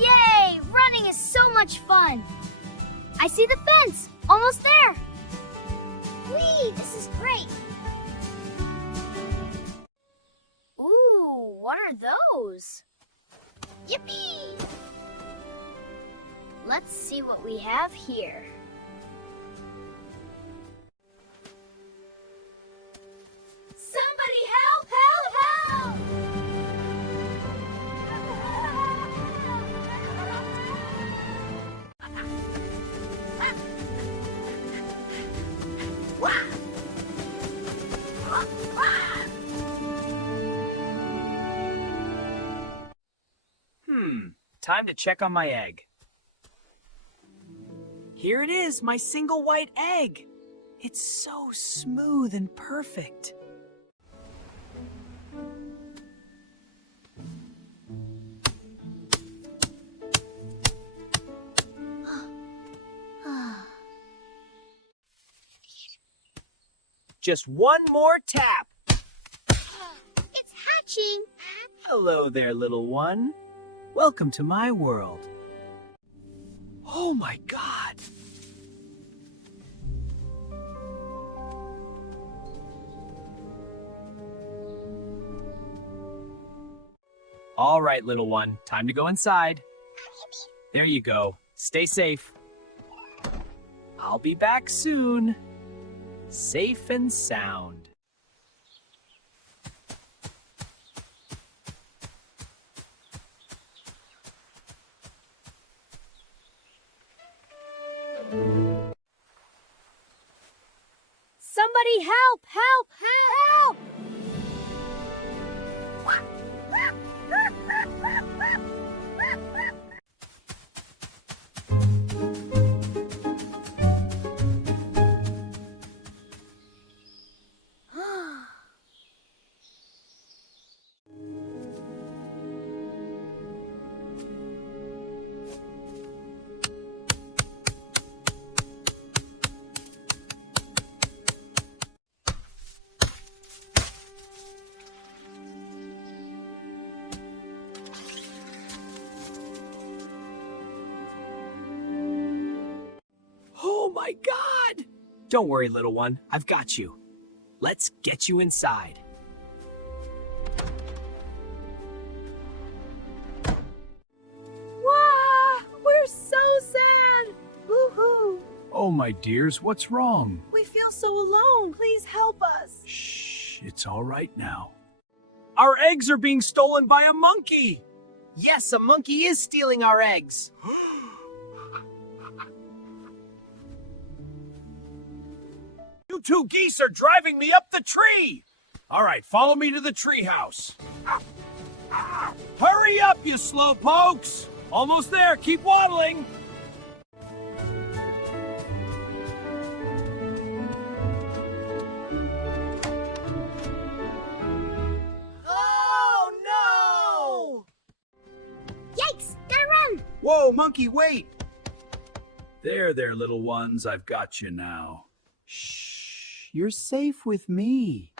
Yay! Running is so much fun. I see the fence. Almost there. Whee! This is great. Ooh, what are those? Yippee! Let's see what we have here. Somebody help! Help! Help! Time to check on my egg. Here it is, my single white egg. It's so smooth and perfect. Just one more tap. It's hatching. Hello there, little one. Welcome to my world. Oh my God! All right, little one, time to go inside. There you go. Stay safe. I'll be back soon. Safe and sound. Somebody help! Help! Help! Oh my God! Don't worry, little one. I've got you. Let's get you inside. Wow, we're so sad. Boo-hoo. Oh, my dears, what's wrong? We feel so alone. Please help us. Shh, it's all right now. Our eggs are being stolen by a monkey! Yes, a monkey is stealing our eggs. You two geese are driving me up the tree! All right, follow me to the tree house. Hurry up, you slowpokes! Almost there, keep waddling! Oh, no! Yikes! Gotta run! Whoa, monkey, wait! There, little ones, I've got you now. Shh, you're safe with me.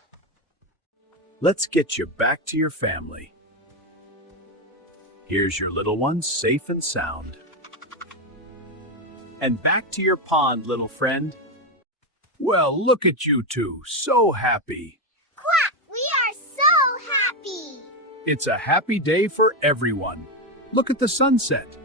Let's get you back to your family. Here's your little ones, safe and sound. And back to your pond, little friend. Well, look at you two, so happy. Quack! We are so happy! It's a happy day for everyone. Look at the sunset.